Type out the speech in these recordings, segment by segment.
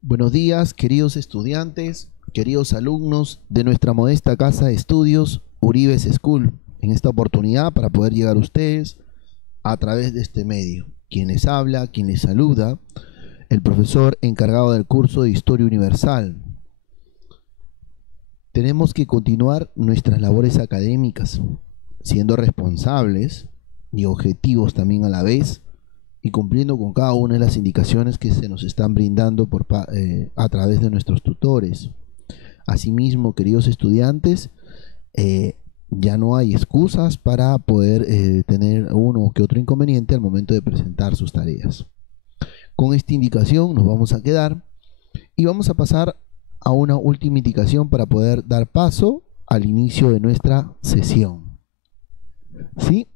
Buenos días, queridos estudiantes, queridos alumnos de nuestra modesta casa de estudios, Uribes School. En esta oportunidad, para poder llegar a ustedes a través de este medio. Quien les habla, quien les saluda, el profesor encargado del curso de Historia Universal. Tenemos que continuar nuestras labores académicas, siendo responsables y objetivos también a la vez, y cumpliendo con cada una de las indicaciones que se nos están brindando a través de nuestros tutores. Asimismo, queridos estudiantes, ya no hay excusas para poder tener uno que otro inconveniente al momento de presentar sus tareas. Con esta indicación nos vamos a quedar y vamos a pasar a una última indicación para poder dar paso al inicio de nuestra sesión. ¿Sí?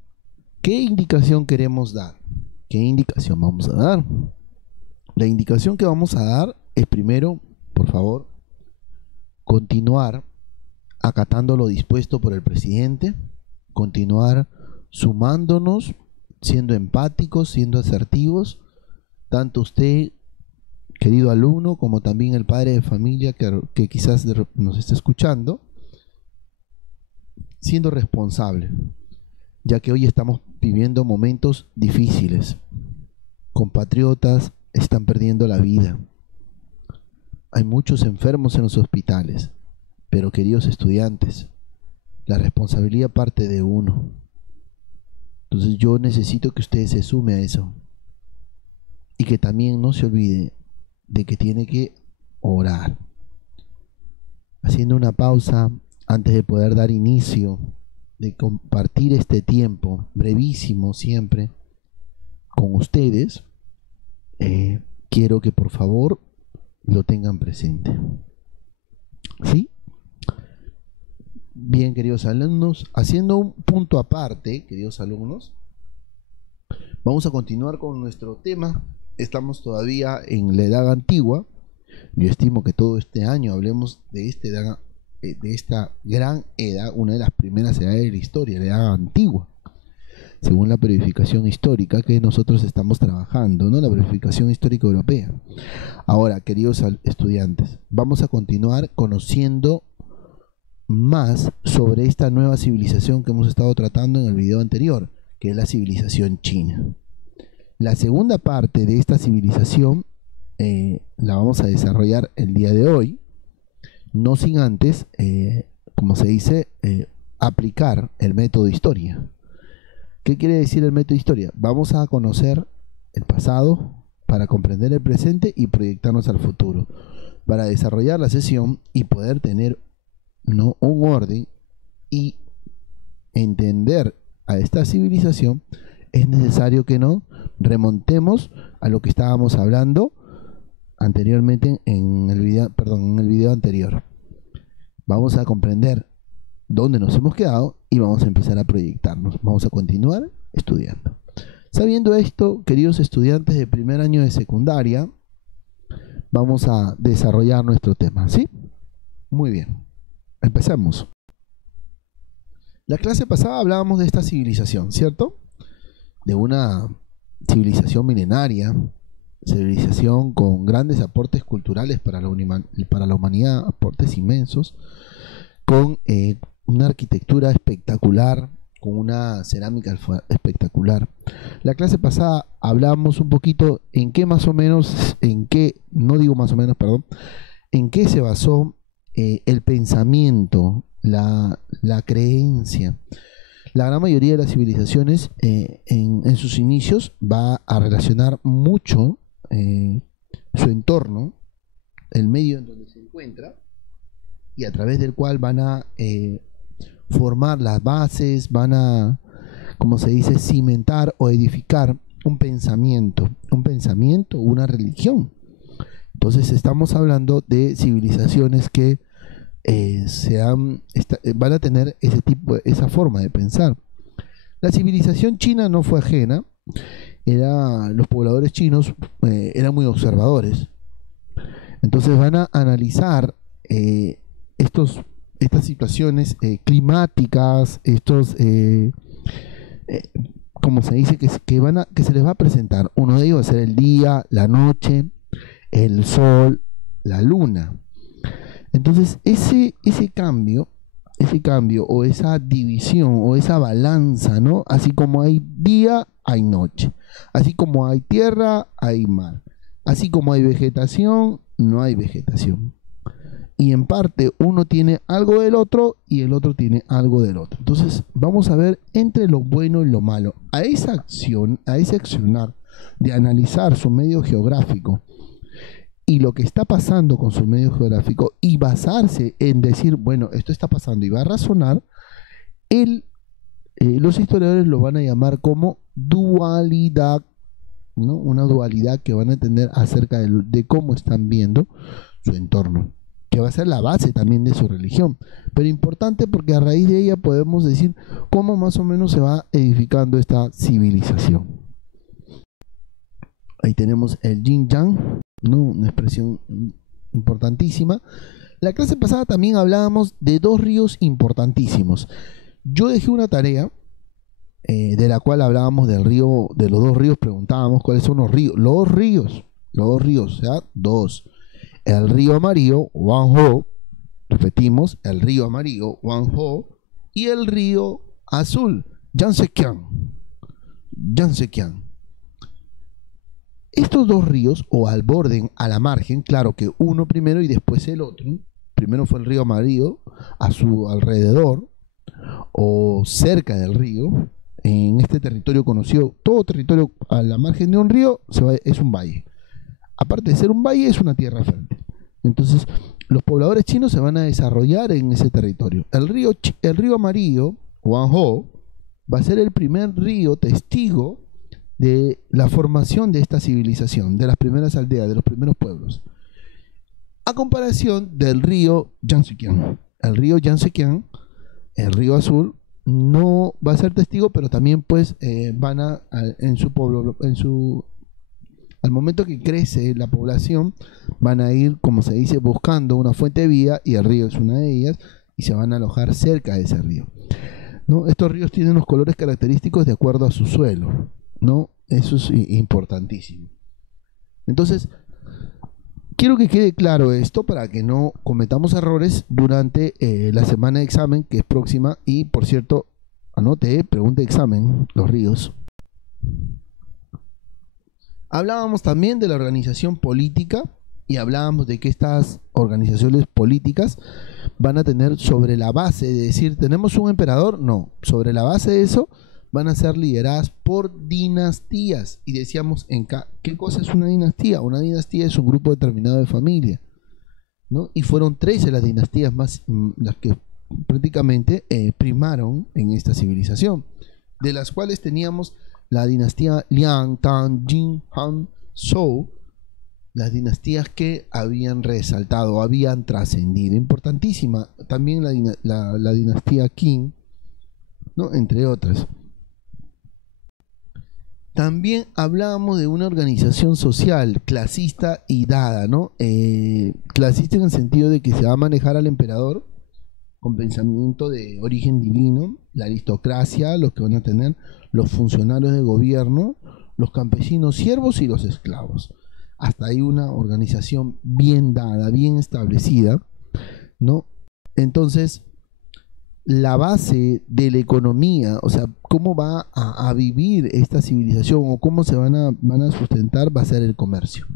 ¿Qué indicación queremos dar? ¿Qué indicación vamos a dar? La indicación que vamos a dar es primero, por favor, continuar acatando lo dispuesto por el presidente, continuar sumándonos, siendo empáticos, siendo asertivos, tanto usted, querido alumno, como también el padre de familia que quizás nos esté escuchando, siendo responsable, ya que hoy estamos viviendo momentos difíciles. Compatriotas están perdiendo la vida. Hay muchos enfermos en los hospitales, pero queridos estudiantes, la responsabilidad parte de uno. Entonces yo necesito que ustedes se sumen a eso y que también no se olvide de que tiene que orar. Haciendo una pausa antes de poder dar inicio, de compartir este tiempo brevísimo siempre con ustedes, quiero que por favor lo tengan presente. ¿Sí? Bien, queridos alumnos, haciendo un punto aparte, queridos alumnos, vamos a continuar con nuestro tema. Estamos todavía en la edad antigua. Yo estimo que todo este año hablemos de esta gran edad, una de las primeras edades de la historia, la edad antigua, según la periodificación histórica que nosotros estamos trabajando, ¿no? La periodificación histórica europea. Ahora, queridos estudiantes, vamos a continuar conociendo más sobre esta nueva civilización que hemos estado tratando en el video anterior, que es la civilización china. La segunda parte de esta civilización la vamos a desarrollar el día de hoy, no sin antes, como se dice, aplicar el método historia. ¿Qué quiere decir el método historia? Vamos a conocer el pasado para comprender el presente y proyectarnos al futuro, para desarrollar la sesión y poder tener un orden y entender a esta civilización. Es necesario que nos remontemos a lo que estábamos hablando anteriormente en el video anterior. Vamos a comprender dónde nos hemos quedado y vamos a empezar a proyectarnos. Vamos a continuar estudiando. Sabiendo esto, queridos estudiantes de primer año de secundaria, vamos a desarrollar nuestro tema, ¿sí? Muy bien. Empecemos. La clase pasada hablábamos de esta civilización, ¿cierto? De una civilización milenaria, civilización con grandes aportes culturales para la humanidad, aportes inmensos, con una arquitectura espectacular, con una cerámica espectacular. La clase pasada hablamos un poquito en qué se basó el pensamiento, la creencia. La gran mayoría de las civilizaciones en sus inicios va a relacionar mucho su entorno, el medio en donde se encuentra, y a través del cual van a formar las bases, van a, como se dice, cimentar o edificar un pensamiento, una religión. Entonces estamos hablando de civilizaciones que van a tener esa forma de pensar. La civilización china no fue ajena. Los pobladores chinos eran muy observadores. Entonces van a analizar estas situaciones climáticas, como se dice, que se les va a presentar. Uno de ellos va a ser el día, la noche, el sol, la luna. Entonces, ese cambio o esa división o esa balanza, ¿no? Así como hay día, hay noche. Así como hay tierra, hay mar. Así como hay vegetación, no hay vegetación. Y en parte uno tiene algo del otro y el otro tiene algo del otro. Entonces vamos a ver entre lo bueno y lo malo. A esa acción, a ese accionar de analizar su medio geográfico y lo que está pasando con su medio geográfico y basarse en decir, bueno, esto está pasando y va a razonar, los historiadores lo van a llamar como dualidad, ¿no? Una dualidad que van a entender acerca de cómo están viendo su entorno, que va a ser la base también de su religión, pero importante porque a raíz de ella podemos decir cómo más o menos se va edificando esta civilización. Ahí tenemos el yin yang, ¿no? Una expresión importantísima. La clase pasada también hablábamos de dos ríos importantísimos. Yo dejé una tarea de la cual hablábamos del río, de los dos ríos, preguntábamos cuáles son los ríos, o sea, dos. El río amarillo, Wangho, repetimos, el río amarillo, Wangho, y el río azul, Yangtze-Kiang. Estos dos ríos, o al borde, a la margen, claro que uno primero y después el otro. Primero fue el río amarillo, a su alrededor, o cerca del río, en este territorio conocido, todo territorio a la margen de un río es un valle. Aparte de ser un valle, es una tierra fértil. Entonces, los pobladores chinos se van a desarrollar en ese territorio. El río amarillo, Wangho, va a ser el primer río testigo de la formación de esta civilización, de las primeras aldeas, de los primeros pueblos. A comparación del río Yangtze-Kiang. El río Yangtze-Kiang, el río azul, no va a ser testigo, pero también pues van en su pueblo, al momento que crece la población, van a ir, como se dice, buscando una fuente de vida, y el río es una de ellas, y se van a alojar cerca de ese río, ¿no? Estos ríos tienen unos colores característicos de acuerdo a su suelo, ¿no? Eso es importantísimo. Entonces, quiero que quede claro esto para que no cometamos errores durante la semana de examen que es próxima. Y por cierto, anote, pregunta de examen, los ríos. Hablábamos también de la organización política y hablábamos de que estas organizaciones políticas van a tener, sobre la base de decir, ¿tenemos un emperador? No, sobre la base de eso van a ser lideradas por dinastías. Y decíamos, ¿qué cosa es una dinastía? Una dinastía es un grupo determinado de familia, ¿no? Y fueron 13 las dinastías más, las que prácticamente primaron en esta civilización, de las cuales teníamos la dinastía Liang, Tang, Jin, Han, Zhou, las dinastías que habían resaltado, habían trascendido. Importantísima también la dinastía Qin, ¿no? Entre otras. También hablábamos de una organización social clasista y dada, ¿no? Clasista en el sentido de que se va a manejar al emperador con pensamiento de origen divino, la aristocracia, los que van a tener los funcionarios de gobierno, los campesinos, siervos y los esclavos. Hasta ahí una organización bien dada, bien establecida, ¿no? Entonces, la base de la economía, o sea, cómo va a vivir esta civilización o cómo se van a sustentar, va a ser el comercio.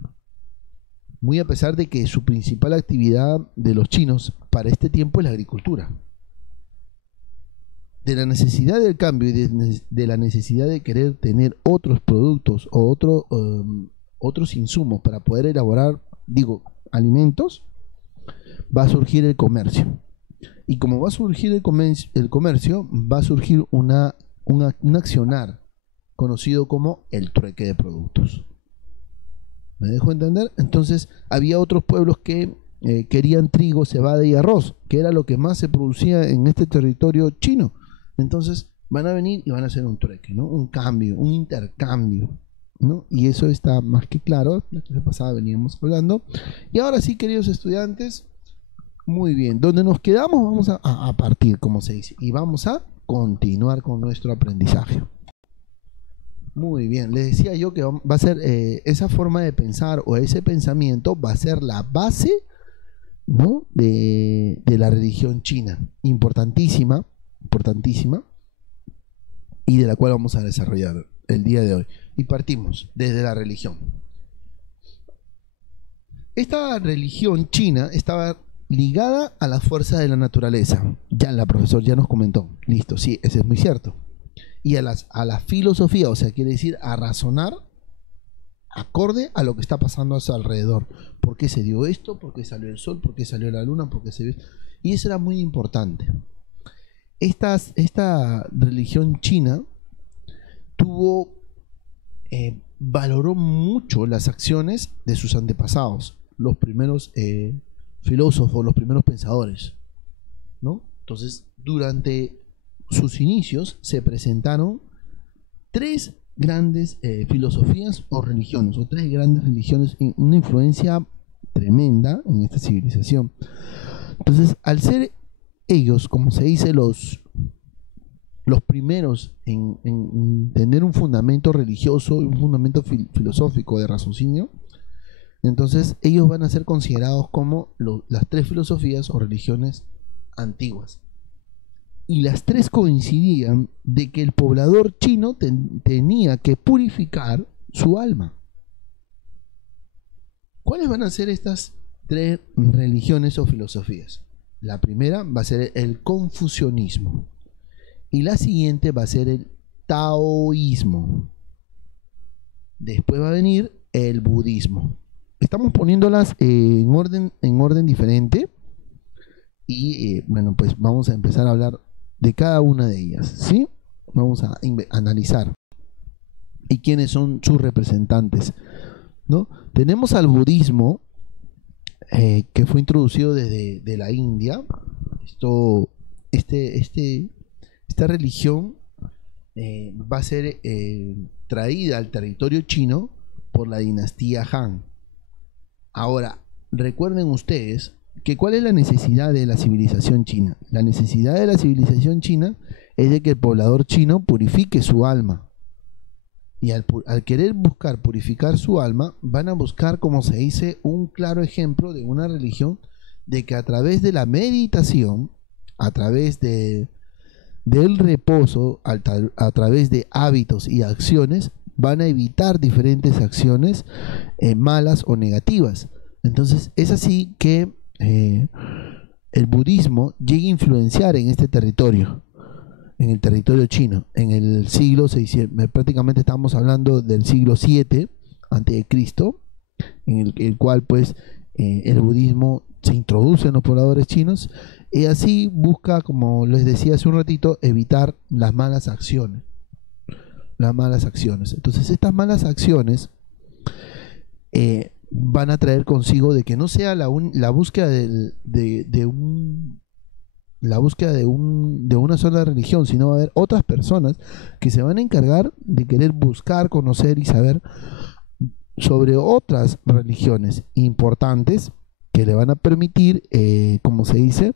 Muy a pesar de que su principal actividad de los chinos para este tiempo es la agricultura. De la necesidad del cambio y de la necesidad de querer tener otros productos o otros insumos para poder elaborar, alimentos, va a surgir el comercio. Y como va a surgir el comercio, va a surgir un accionar conocido como el trueque de productos. ¿Me dejo entender? Entonces había otros pueblos que querían trigo, cebada y arroz, que era lo que más se producía en este territorio chino. Entonces van a venir y van a hacer un trueque, ¿no? Un cambio, un intercambio, ¿no? Y eso está más que claro. La clase pasada veníamos hablando. Y ahora sí, queridos estudiantes, muy bien, donde nos quedamos vamos a partir, como se dice, y vamos a continuar con nuestro aprendizaje. Muy bien, les decía yo que va a ser esa forma de pensar o ese pensamiento va a ser la base, ¿no? de la religión china, importantísima, importantísima, y de la cual vamos a desarrollar el día de hoy. Y partimos desde la religión. Esta religión china estaba ligada a la fuerza de la naturaleza. Ya la profesora ya nos comentó. Listo, sí, eso es muy cierto. Y a la filosofía, o sea, quiere decir a razonar acorde a lo que está pasando a su alrededor. ¿Por qué se dio esto? ¿Por qué salió el sol? ¿Por qué salió la luna? ¿Por qué se ve? Y eso era muy importante. Esta religión china tuvo, valoró mucho las acciones de sus antepasados, los primeros filósofos, los primeros pensadores, ¿no? Entonces, durante sus inicios se presentaron tres grandes filosofías o religiones, o tres grandes religiones, una influencia tremenda en esta civilización. Entonces, al ser ellos, como se dice, los primeros en tener un fundamento religioso y un fundamento filosófico de raciocinio, entonces ellos van a ser considerados como las tres filosofías o religiones antiguas. Y las tres coincidían de que el poblador chino tenía que purificar su alma. ¿Cuáles van a ser estas tres religiones o filosofías? La primera va a ser el confucianismo y la siguiente va a ser el taoísmo. Después va a venir el budismo. Estamos poniéndolas en orden diferente y bueno, pues vamos a empezar a hablar de cada una de ellas, ¿sí? Vamos a analizar y quiénes son sus representantes, ¿no? Tenemos al budismo, que fue introducido desde la India. Esta religión va a ser traída al territorio chino por la dinastía Han. Ahora, recuerden ustedes que ¿cuál es la necesidad de la civilización china? La necesidad de la civilización china es de que el poblador chino purifique su alma. Y al querer buscar purificar su alma, van a buscar, como se dice, un claro ejemplo de una religión de que a través de la meditación, a través del reposo, a través de hábitos y acciones, van a evitar diferentes acciones malas o negativas. Entonces es así que el budismo llega a influenciar en este territorio, en el territorio chino, en el siglo 600, prácticamente estamos hablando del siglo 7 antes de Cristo, en el cual pues el budismo se introduce en los pobladores chinos y así busca, como les decía hace un ratito, evitar las malas acciones. Entonces estas malas acciones van a traer consigo de que no sea la búsqueda de una sola religión, sino va a haber otras personas que se van a encargar de querer buscar, conocer y saber sobre otras religiones importantes que le van a permitir, como se dice,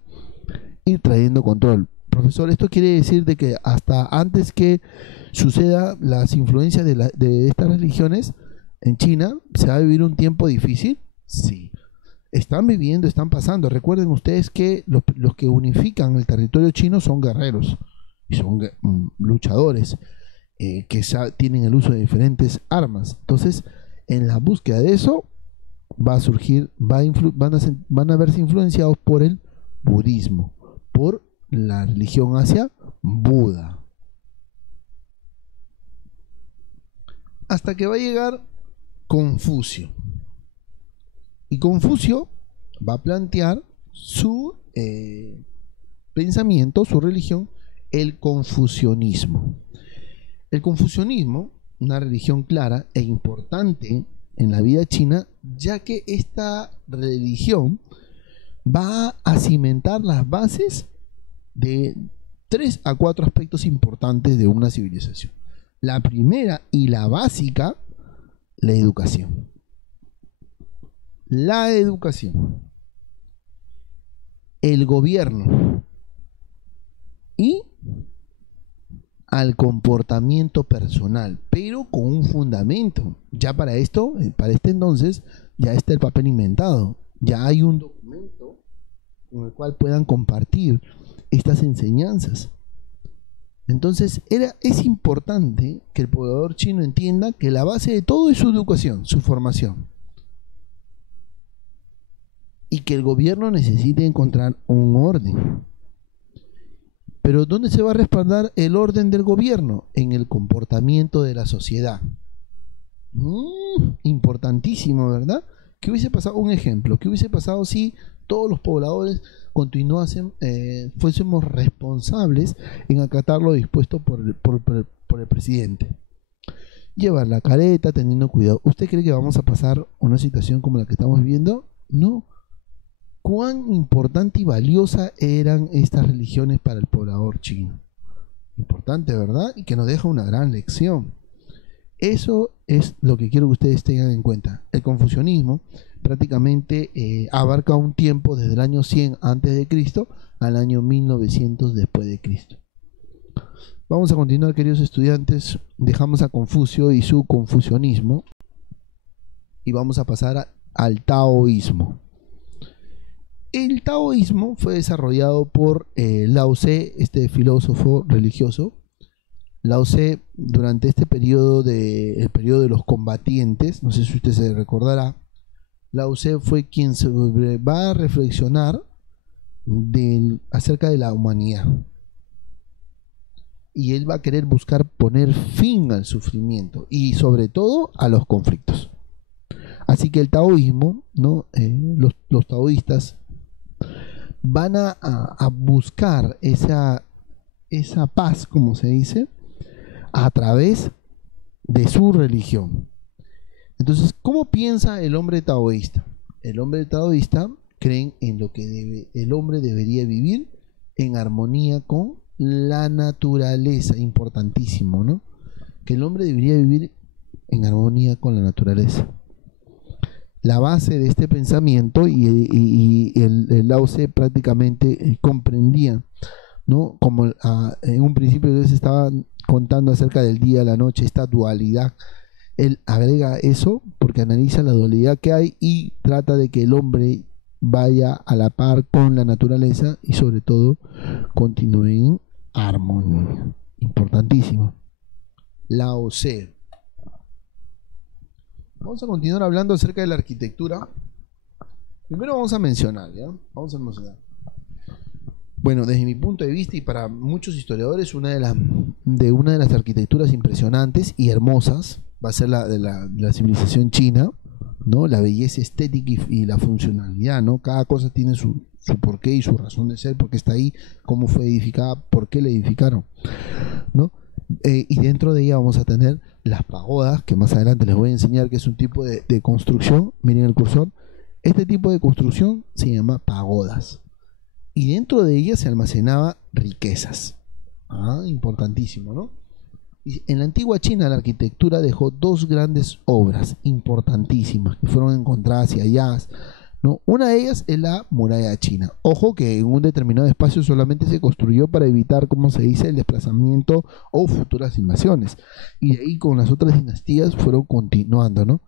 ir trayendo control. Profesor, ¿esto quiere decir de que hasta antes que suceda las influencias de estas religiones en China, se va a vivir un tiempo difícil? Sí. Están viviendo, están pasando. Recuerden ustedes que los que unifican el territorio chino son guerreros, y son luchadores que tienen el uso de diferentes armas. Entonces, en la búsqueda de eso, va a surgir, van a verse influenciados por el budismo, por la religión hacia Buda. Hasta que va a llegar Confucio. Y Confucio va a plantear su pensamiento, su religión, el confucianismo. El confucianismo, una religión clara e importante en la vida china, ya que esta religión va a cimentar las bases de 3 a 4 aspectos importantes de una civilización. La primera y la básica, la educación. La educación, el gobierno y al comportamiento personal, pero con un fundamento. Ya para esto, para este entonces, ya está el papel inventado. Ya hay un documento en el cual puedan compartir estas enseñanzas. Entonces, es importante que el poblador chino entienda que la base de todo es su educación, su formación. Y que el gobierno necesite encontrar un orden. Pero ¿dónde se va a respaldar el orden del gobierno? En el comportamiento de la sociedad. Importantísimo, ¿verdad? ¿Qué hubiese pasado? Un ejemplo. ¿Qué hubiese pasado si todos los pobladores continuasen, fuésemos responsables en acatar lo dispuesto por el presidente? Llevar la careta, teniendo cuidado. ¿Usted cree que vamos a pasar una situación como la que estamos viviendo? No. ¿Cuán importante y valiosa eran estas religiones para el poblador chino? Importante, ¿verdad? Y que nos deja una gran lección. Eso es lo que quiero que ustedes tengan en cuenta. El confucianismo prácticamente abarca un tiempo desde el año 100 a.C. al año 1900 después de Cristo. Vamos a continuar, queridos estudiantes. Dejamos a Confucio y su confucianismo y vamos a pasar al taoísmo. El taoísmo fue desarrollado por Lao Tse, este filósofo religioso. Lao Tse, durante este periodo el periodo de los combatientes, no sé si usted se recordará, Lao Tse fue quien se va a reflexionar acerca de la humanidad. Y él va a querer buscar poner fin al sufrimiento y sobre todo a los conflictos. Así que el taoísmo, ¿no? Los taoístas van a buscar esa paz, como se dice, a través de su religión. Entonces, ¿cómo piensa el hombre taoísta? El hombre taoísta cree en lo que el hombre debería vivir en armonía con la naturaleza. Importantísimo, ¿no? Que el hombre debería vivir en armonía con la naturaleza. La base de este pensamiento y el Lao Tse prácticamente comprendía, ¿no? Como en un principio les estaba contando acerca del día, la noche, esta dualidad. Él agrega eso porque analiza la dualidad que hay y trata de que el hombre vaya a la par con la naturaleza y sobre todo continúe en armonía. Importantísimo. Lao Tse. Vamos a continuar hablando acerca de la arquitectura. Primero vamos a mencionar, ¿ya? Vamos a mencionar. Bueno, desde mi punto de vista y para muchos historiadores, una de las arquitecturas impresionantes y hermosas va a ser la de la civilización china, ¿no? La belleza estética y la funcionalidad, ¿no? Cada cosa tiene su porqué y su razón de ser, por qué está ahí, cómo fue edificada, por qué la edificaron, ¿no? Y dentro de ella vamos a tener las pagodas, que más adelante les voy a enseñar que es un tipo de construcción. Miren el cursor. Este tipo de construcción se llama pagodas. Y dentro de ellas se almacenaba riquezas. Importantísimo, ¿no? Y en la antigua China la arquitectura dejó dos grandes obras importantísimas que fueron encontradas y halladas, ¿no? Una de ellas es la muralla china. Ojo que en un determinado espacio solamente se construyó para evitar, como se dice, el desplazamiento o futuras invasiones. Y de ahí con las otras dinastías fueron continuando, ¿no?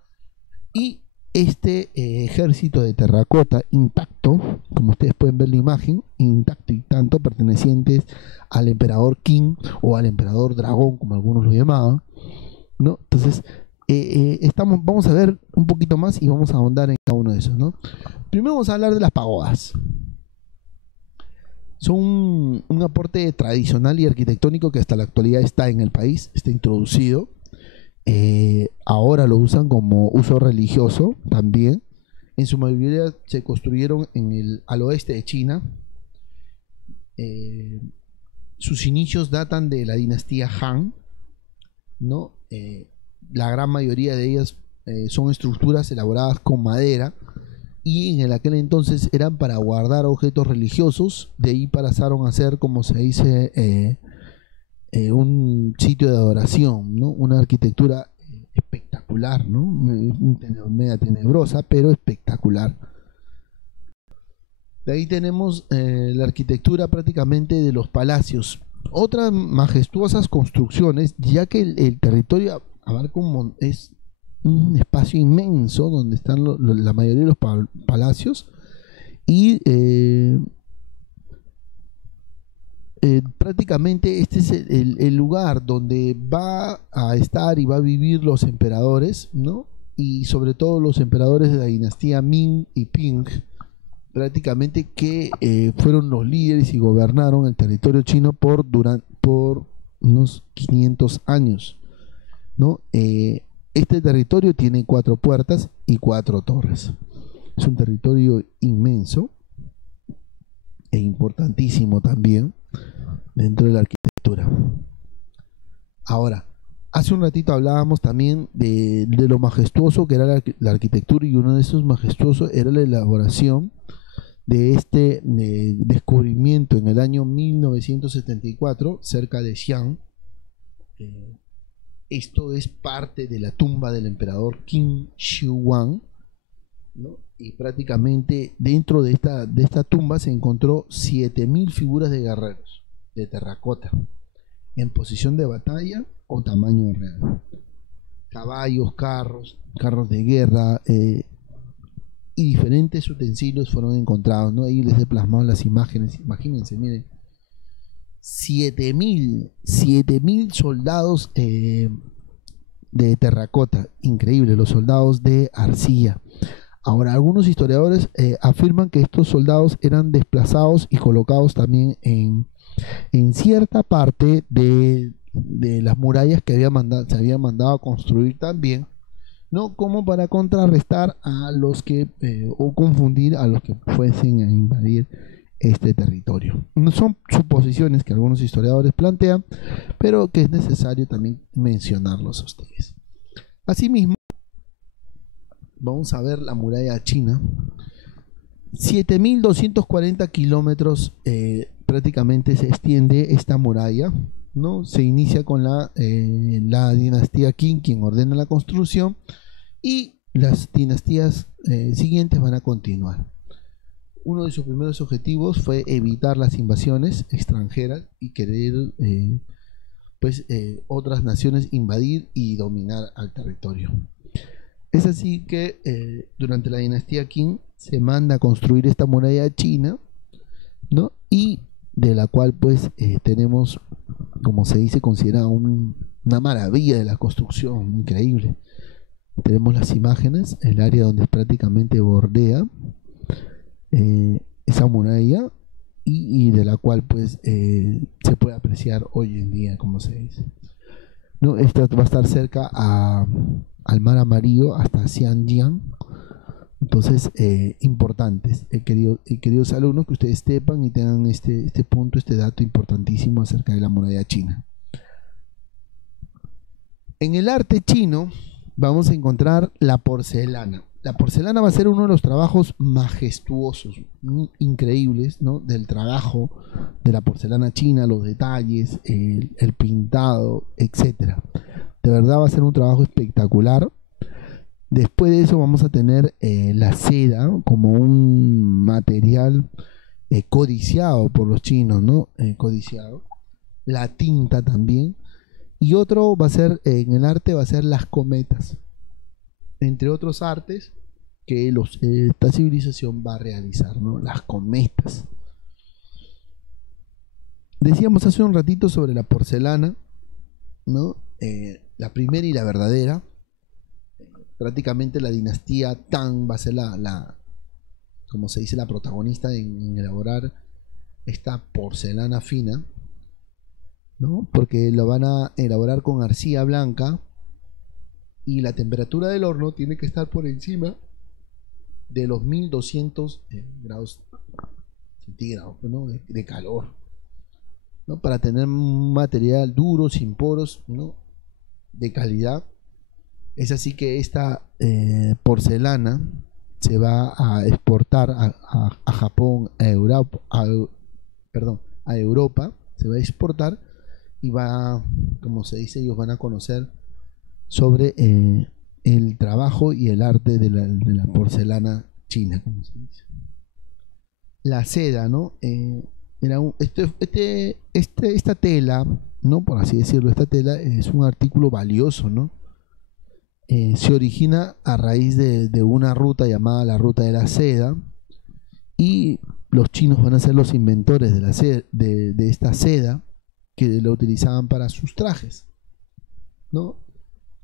Y este ejército de terracota intacto, como ustedes pueden ver la imagen, intacto y tanto, pertenecientes al emperador Qin o al emperador dragón, como algunos lo llamaban, ¿no? Entonces, vamos a ver un poquito más y vamos a ahondar en cada uno de esos, ¿no? Primero vamos a hablar de las pagodas. Son un aporte tradicional y arquitectónico que hasta la actualidad está en el país, está introducido. Ahora lo usan como uso religioso también. En su mayoría se construyeron al oeste de China. Sus inicios datan de la dinastía Han, ¿no? La gran mayoría de ellas son estructuras elaboradas con madera y en aquel entonces eran para guardar objetos religiosos. De ahí pasaron a ser, como se dice, un sitio de adoración, ¿no? Una arquitectura espectacular, ¿no? Media tenebrosa, pero espectacular. De ahí tenemos la arquitectura prácticamente de los palacios. Otras majestuosas construcciones, ya que el territorio abarca es un espacio inmenso donde están la mayoría de los palacios y prácticamente este es el lugar donde va a estar y va a vivir los emperadores, ¿no? Y sobre todo los emperadores de la dinastía Ming y Ping, prácticamente que fueron los líderes y gobernaron el territorio chino por unos 500 años, ¿no? Este territorio tiene 4 puertas y 4 torres. Es un territorio inmenso e importantísimo también dentro de la arquitectura. Ahora, hace un ratito hablábamos también de lo majestuoso que era la arquitectura, y uno de esos majestuosos era la elaboración de este descubrimiento en el año 1974 cerca de Xi'an. Esto es parte de la tumba del emperador Qin Shi Huang, ¿no? Y prácticamente dentro de esta tumba se encontró 7000 figuras de guerreros de terracota en posición de batalla o tamaño real. Caballos, carros de guerra y diferentes utensilios fueron encontrados, ¿no? Ahí les he plasmado las imágenes. Imagínense, miren, 7000 soldados de terracota, increíble, los soldados de arcilla. Ahora, algunos historiadores afirman que estos soldados eran desplazados y colocados también en cierta parte de las murallas que se había mandado a construir también, ¿no? Como para contrarrestar a los que, o confundir a los que fuesen a invadir este territorio. No son suposiciones que algunos historiadores plantean, pero que es necesario también mencionarlos a ustedes. Asimismo, vamos a ver la muralla china. 7240 kilómetros prácticamente se extiende esta muralla, ¿no? Se inicia con la dinastía Qin, quien ordena la construcción, y las dinastías siguientes van a continuar. Uno de sus primeros objetivos fue evitar las invasiones extranjeras y querer otras naciones invadir y dominar al territorio. Es así que durante la dinastía Qin se manda a construir esta muralla china, ¿no? Y de la cual tenemos, como se dice, considerada una maravilla de la construcción, increíble. Tenemos las imágenes, el área donde prácticamente bordea esa muralla y de la cual se puede apreciar hoy en día, como se dice, ¿no? Esta va a estar cerca al mar amarillo, hasta Xianjiang. Entonces, importantes, queridos alumnos, que ustedes sepan y tengan este punto, este dato importantísimo acerca de la muralla china. En el arte chino vamos a encontrar la porcelana. La porcelana va a ser uno de los trabajos majestuosos, increíbles, ¿no? Del trabajo de la porcelana china, los detalles, el pintado, etcétera. De verdad va a ser un trabajo espectacular. Después de eso vamos a tener la seda como un material codiciado por los chinos, ¿no? Codiciado. La tinta también. Y otro va a ser, en el arte, va a ser las cometas, entre otros artes que esta civilización va a realizar, ¿no? Las cometas. Decíamos hace un ratito sobre la porcelana, ¿no? La primera y la verdadera. Prácticamente la dinastía Tang va a ser como se dice, la protagonista en elaborar esta porcelana fina, ¿no? Porque lo van a elaborar con arcilla blanca y la temperatura del horno tiene que estar por encima de los 1200 grados centígrados, ¿no? de calor, ¿no? Para tener un material duro, sin poros, ¿no? De calidad. Es así que esta porcelana se va a exportar a Japón, a Europa, se va a exportar y como se dice, ellos van a conocer sobre el trabajo y el arte de la porcelana china, como se dice. La seda, ¿no? esta tela, ¿no? Por así decirlo, esta tela es un artículo valioso, ¿no? Se origina a raíz de una ruta llamada la ruta de la seda, y los chinos van a ser los inventores de esta seda que la utilizaban para sus trajes, ¿no?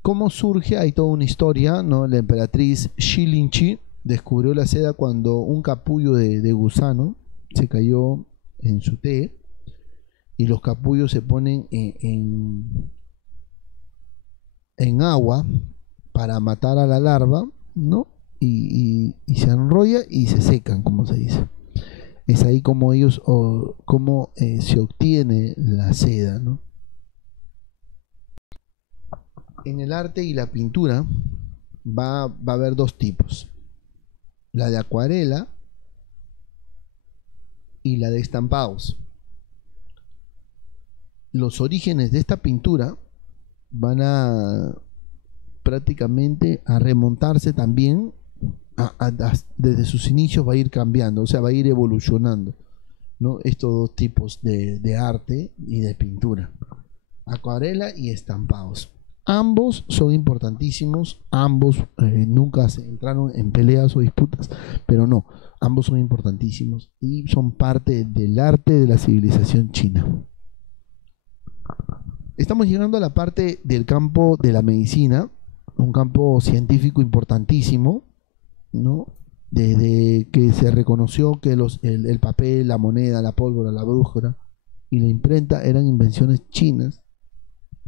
¿Cómo surge? Hay toda una historia, ¿no? La emperatriz Xilinchi descubrió la seda cuando un capullo de gusano se cayó en su té, y los capullos se ponen en agua para matar a la larva, ¿no? Y se enrolla y se secan, como se dice. Es ahí como se obtiene la seda, ¿no? En el arte y la pintura va a haber dos tipos: la de acuarela y la de estampados. Los orígenes de esta pintura van a prácticamente a remontarse también desde sus inicios, va a ir cambiando, o sea, va a ir evolucionando, ¿no? Estos dos tipos de arte y de pintura, acuarela y estampados. Ambos son importantísimos, ambos nunca se entraron en peleas o disputas, pero no, ambos son importantísimos y son parte del arte de la civilización china. Estamos llegando a la parte del campo de la medicina, un campo científico importantísimo, ¿no? Desde que se reconoció que el papel, la moneda, la pólvora, la brújula y la imprenta eran invenciones chinas,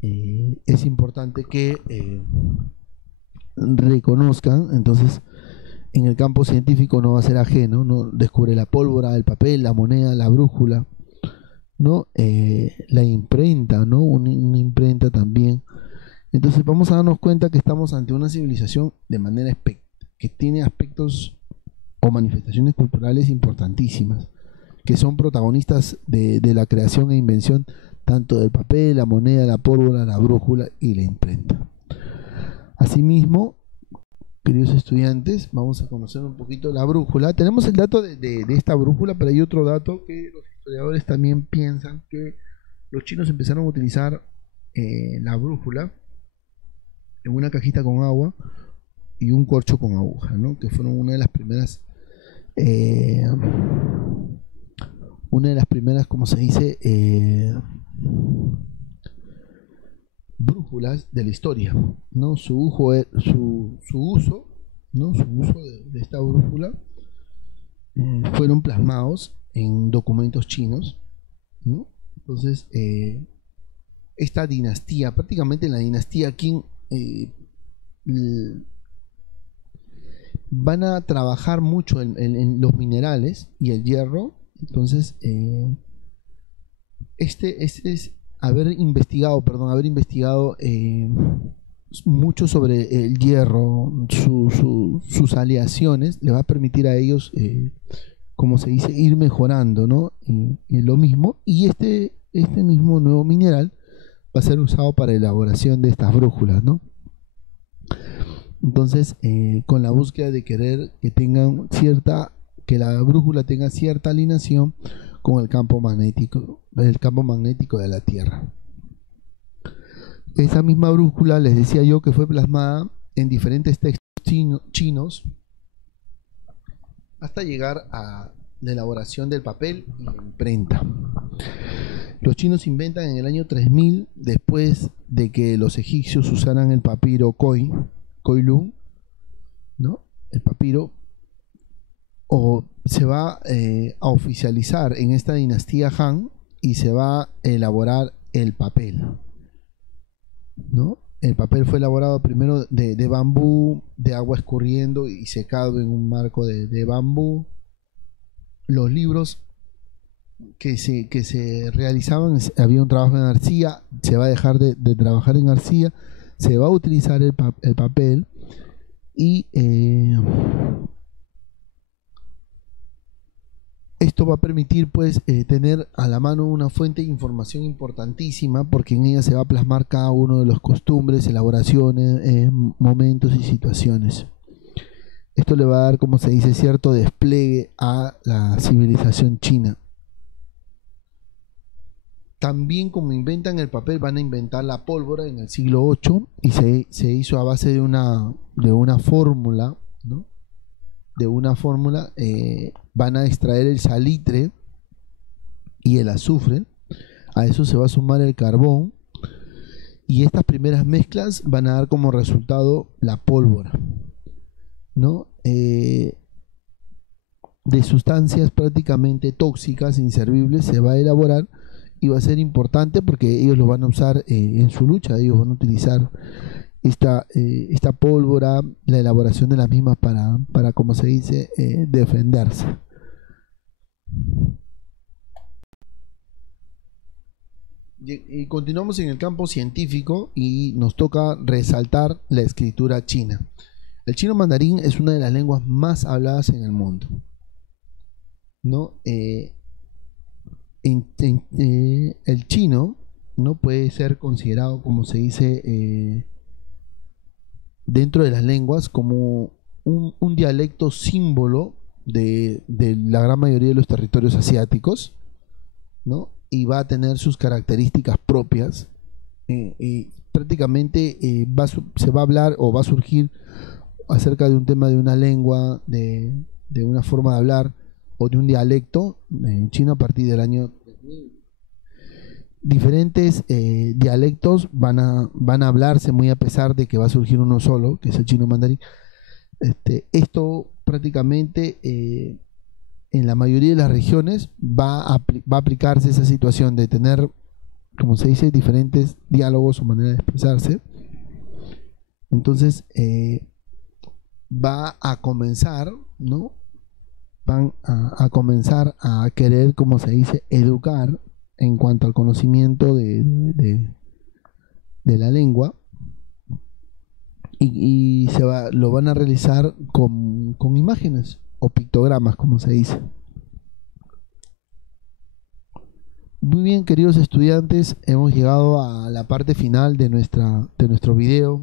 es importante que reconozcan. Entonces, en el campo científico no va a ser ajeno, ¿no? Descubre la pólvora, el papel, la moneda, la brújula, ¿no? La imprenta, ¿no? Una imprenta también. Entonces vamos a darnos cuenta que estamos ante una civilización de manera que tiene aspectos o manifestaciones culturales importantísimas, que son protagonistas de la creación e invención tanto del papel, la moneda, la pólvora, la brújula y la imprenta. Asimismo, queridos estudiantes, vamos a conocer un poquito la brújula. Tenemos el dato de esta brújula, pero hay otro dato que los historiadores también piensan: que los chinos empezaron a utilizar la brújula en una cajita con agua y un corcho con aguja, ¿no? Que fueron una de las primeras, como se dice, brújulas de la historia, ¿no? Su uso, ¿no? Su uso de esta brújula fueron plasmados en documentos chinos, ¿no? Entonces, esta dinastía, prácticamente la dinastía Qing, van a trabajar mucho en los minerales y el hierro. Entonces, es haber investigado mucho sobre el hierro, sus aleaciones, le va a permitir a ellos, como se dice, ir mejorando, ¿no? Y lo mismo, y este mismo nuevo mineral va a ser usado para elaboración de estas brújulas, ¿no? Entonces, con la búsqueda de querer que la brújula tenga cierta alineación con el campo magnético de la Tierra. Esa misma brújula, les decía yo, que fue plasmada en diferentes textos chinos hasta llegar a la elaboración del papel y la imprenta. Los chinos inventan en el año 3000, después de que los egipcios usaran el papiro Koilun, ¿no? El papiro, o se va a oficializar en esta dinastía Han, y se va a elaborar el papel, ¿no? El papel fue elaborado primero de bambú, de agua escurriendo y secado en un marco de bambú. Los libros que se realizaban, había un trabajo en arcilla, se va a dejar de trabajar en arcilla, se va a utilizar el papel, y esto va a permitir, pues, tener a la mano una fuente de información importantísima, porque en ella se va a plasmar cada uno de los costumbres, elaboraciones, momentos y situaciones. Esto le va a dar, como se dice, cierto despliegue a la civilización china. también como inventan el papel, van a inventar la pólvora en el siglo VIII y se hizo a base de una fórmula, ¿no? De una fórmula, van a extraer el salitre y el azufre, a eso se va a sumar el carbón y estas primeras mezclas van a dar como resultado la pólvora, ¿no? De sustancias prácticamente tóxicas, inservibles, se va a elaborar y va a ser importante porque ellos lo van a usar en su lucha, ellos van a utilizar esta pólvora, la elaboración de las mismas para como se dice, defenderse. Y continuamos en el campo científico y nos toca resaltar la escritura china. El chino mandarín es una de las lenguas más habladas en el mundo, ¿no? El chino no puede ser considerado, como se dice, dentro de las lenguas, como un dialecto símbolo de la gran mayoría de los territorios asiáticos, ¿no? Y va a tener sus características propias. Prácticamente se va a hablar o va a surgir acerca de un tema de una lengua, de una forma de hablar o de un dialecto en chino a partir del año 3000. Diferentes dialectos van a hablarse muy a pesar de que va a surgir uno solo, que es el chino mandarín. Esto prácticamente en la mayoría de las regiones va a aplicarse esa situación de tener, como se dice, diferentes diálogos o maneras de expresarse. Entonces va a comenzar, ¿no? Van a comenzar a querer, como se dice, educar en cuanto al conocimiento de la lengua y lo van a realizar con imágenes o pictogramas, como se dice. Muy bien, queridos estudiantes, hemos llegado a la parte final de nuestro video.